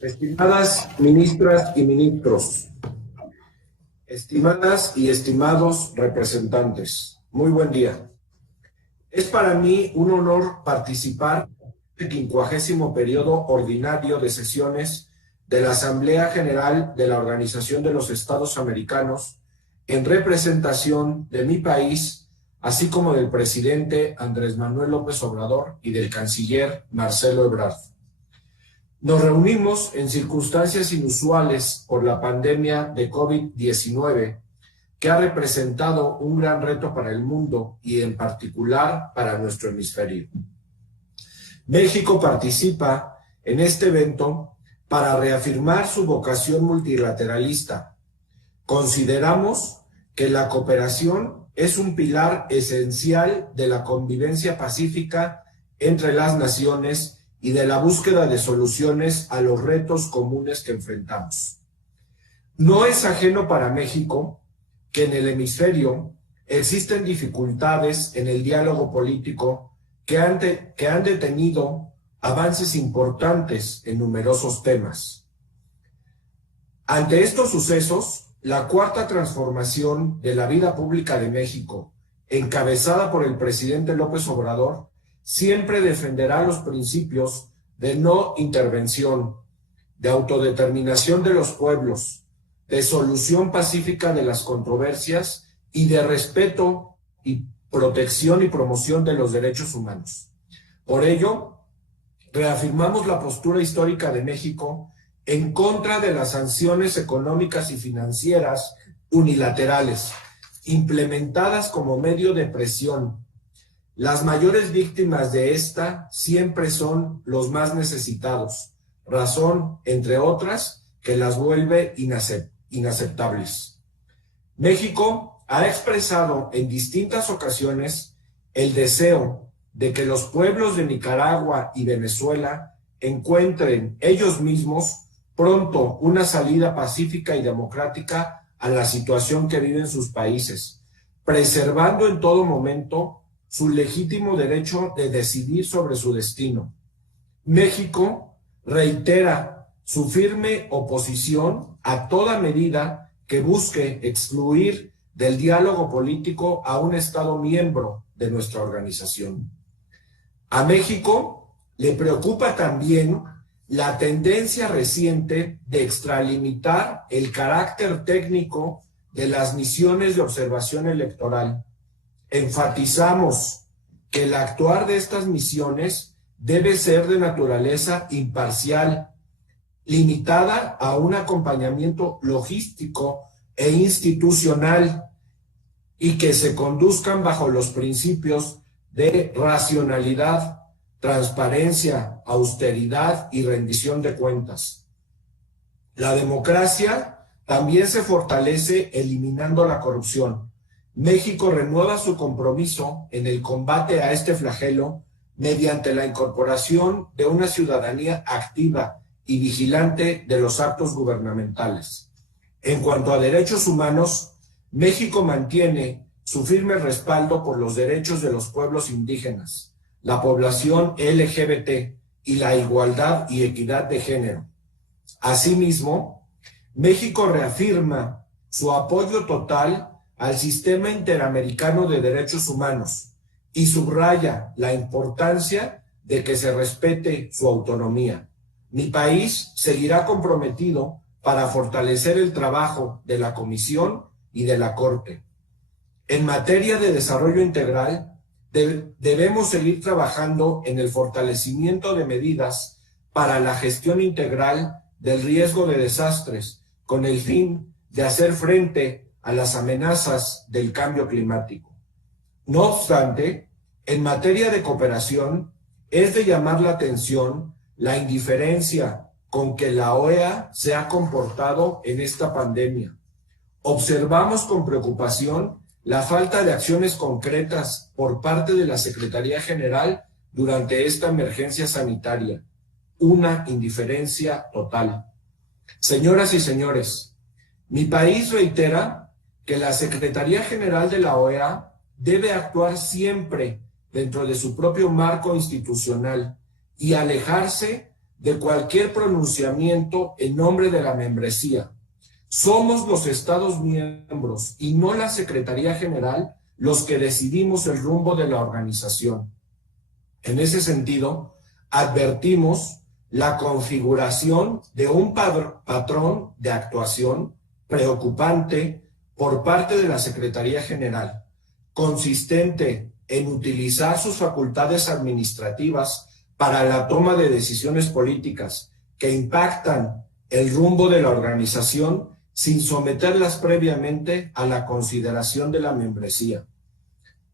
Estimadas ministras y ministros, estimadas y estimados representantes, muy buen día. Es para mí un honor participar en el 50º periodo ordinario de sesiones de la Asamblea General de la Organización de los Estados Americanos en representación de mi país, así como del presidente Andrés Manuel López Obrador y del canciller Marcelo Ebrard. Nos reunimos en circunstancias inusuales por la pandemia de COVID-19, que ha representado un gran reto para el mundo y en particular para nuestro hemisferio. México participa en este evento para reafirmar su vocación multilateralista. Consideramos que la cooperación es un pilar esencial de la convivencia pacífica entre las naciones y de la búsqueda de soluciones a los retos comunes que enfrentamos. No es ajeno para México que en el hemisferio existen dificultades en el diálogo político que han detenido avances importantes en numerosos temas. Ante estos sucesos, la cuarta transformación de la vida pública de México, encabezada por el presidente López Obrador, siempre defenderá los principios de no intervención, de autodeterminación de los pueblos, de solución pacífica de las controversias y de respeto y protección y promoción de los derechos humanos. Por ello, reafirmamos la postura histórica de México en contra de las sanciones económicas y financieras unilaterales, implementadas como medio de presión. Las mayores víctimas de esta siempre son los más necesitados, razón, entre otras, que las vuelve inaceptables. México ha expresado en distintas ocasiones el deseo de que los pueblos de Nicaragua y Venezuela encuentren ellos mismos pronto una salida pacífica y democrática a la situación que viven sus países, preservando en todo momento su legítimo derecho de decidir sobre su destino. México reitera su firme oposición a toda medida que busque excluir del diálogo político a un Estado miembro de nuestra organización. A México le preocupa también la tendencia reciente de extralimitar el carácter técnico de las misiones de observación electoral. Enfatizamos que el actuar de estas misiones debe ser de naturaleza imparcial, limitada a un acompañamiento logístico e institucional y que se conduzcan bajo los principios de racionalidad, transparencia, austeridad y rendición de cuentas. La democracia también se fortalece eliminando la corrupción. México renueva su compromiso en el combate a este flagelo mediante la incorporación de una ciudadanía activa y vigilante de los actos gubernamentales. En cuanto a derechos humanos, México mantiene su firme respaldo por los derechos de los pueblos indígenas, la población LGBT y la igualdad y equidad de género. Asimismo, México reafirma su apoyo total al Sistema Interamericano de Derechos Humanos y subraya la importancia de que se respete su autonomía. Mi país seguirá comprometido para fortalecer el trabajo de la Comisión y de la Corte. En materia de desarrollo integral, debemos seguir trabajando en el fortalecimiento de medidas para la gestión integral del riesgo de desastres, con el fin de hacer frente a las amenazas del cambio climático. No obstante, en materia de cooperación, es de llamar la atención la indiferencia con que la OEA se ha comportado en esta pandemia. Observamos con preocupación la falta de acciones concretas por parte de la Secretaría General durante esta emergencia sanitaria. Una indiferencia total. Señoras y señores, mi país reitera que la Secretaría General de la OEA debe actuar siempre dentro de su propio marco institucional y alejarse de cualquier pronunciamiento en nombre de la membresía. Somos los Estados miembros y no la Secretaría General los que decidimos el rumbo de la organización. En ese sentido, advertimos la configuración de un patrón de actuación preocupante por parte de la Secretaría General, consistente en utilizar sus facultades administrativas para la toma de decisiones políticas que impactan el rumbo de la organización sin someterlas previamente a la consideración de la membresía.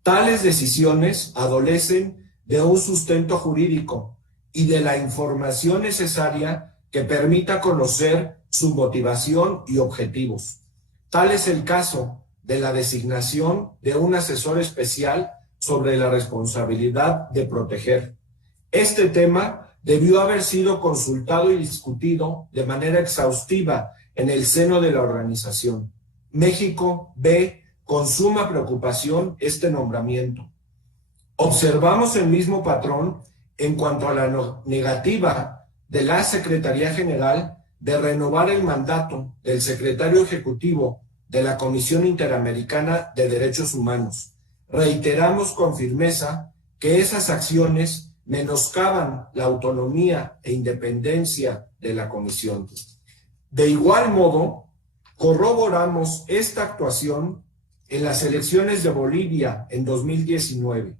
Tales decisiones adolecen de un sustento jurídico y de la información necesaria que permita conocer su motivación y objetivos. Tal es el caso de la designación de un asesor especial sobre la responsabilidad de proteger. Este tema debió haber sido consultado y discutido de manera exhaustiva en el seno de la organización. México ve con suma preocupación este nombramiento. Observamos el mismo patrón en cuanto a la negativa de la Secretaría General de renovar el mandato del secretario ejecutivo de la Comisión Interamericana de Derechos Humanos. Reiteramos con firmeza que esas acciones menoscaban la autonomía e independencia de la Comisión. De igual modo, corroboramos esta actuación en las elecciones de Bolivia en 2019,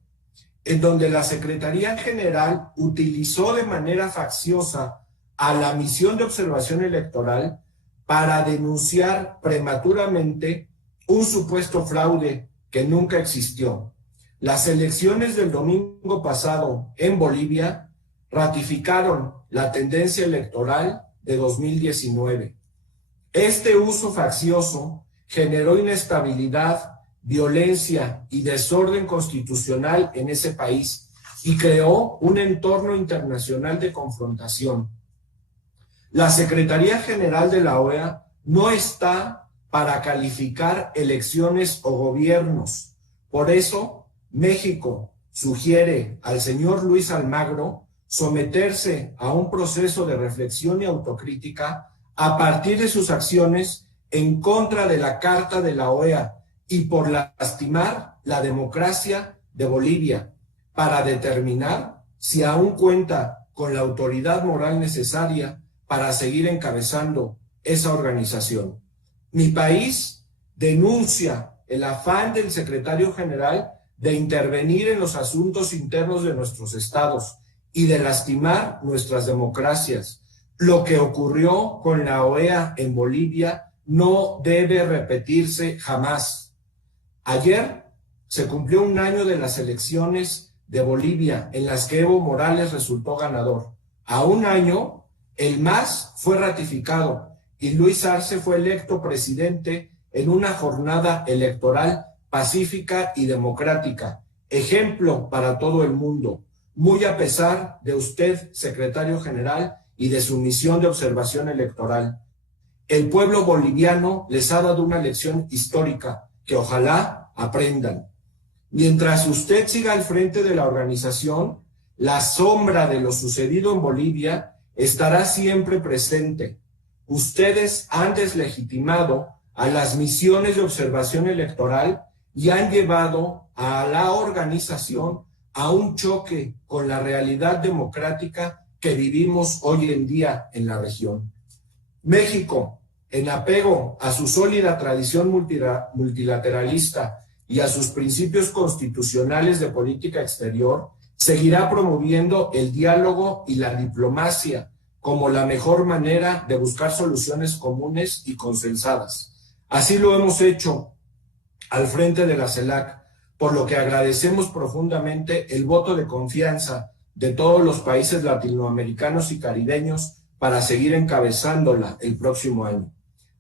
en donde la Secretaría General utilizó de manera facciosa a la misión de observación electoral para denunciar prematuramente un supuesto fraude que nunca existió. Las elecciones del domingo pasado en Bolivia ratificaron la tendencia electoral de 2019. Este uso faccioso generó inestabilidad, violencia y desorden constitucional en ese país y creó un entorno internacional de confrontación. La Secretaría General de la OEA no está para calificar elecciones o gobiernos. Por eso, México sugiere al señor Luis Almagro someterse a un proceso de reflexión y autocrítica a partir de sus acciones en contra de la Carta de la OEA y por lastimar la democracia de Bolivia, para determinar si aún cuenta con la autoridad moral necesaria para seguir encabezando esa organización. Mi país denuncia el afán del secretario general de intervenir en los asuntos internos de nuestros estados y de lastimar nuestras democracias. Lo que ocurrió con la OEA en Bolivia no debe repetirse jamás. Ayer se cumplió un año de las elecciones de Bolivia en las que Evo Morales resultó ganador. A un año, el MAS fue ratificado y Luis Arce fue electo presidente en una jornada electoral pacífica y democrática, ejemplo para todo el mundo, muy a pesar de usted, secretario general, y de su misión de observación electoral. El pueblo boliviano les ha dado una lección histórica que ojalá aprendan. Mientras usted siga al frente de la organización, la sombra de lo sucedido en Bolivia estará siempre presente. Ustedes han deslegitimado a las misiones de observación electoral y han llevado a la organización a un choque con la realidad democrática que vivimos hoy en día en la región. México, en apego a su sólida tradición multilateralista y a sus principios constitucionales de política exterior, seguirá promoviendo el diálogo y la diplomacia como la mejor manera de buscar soluciones comunes y consensadas. Así lo hemos hecho al frente de la CELAC, por lo que agradecemos profundamente el voto de confianza de todos los países latinoamericanos y caribeños para seguir encabezándola el próximo año.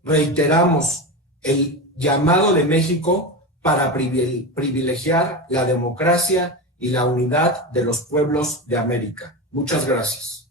Reiteramos el llamado de México para privilegiar la democracia y la unidad de los pueblos de América. Muchas gracias.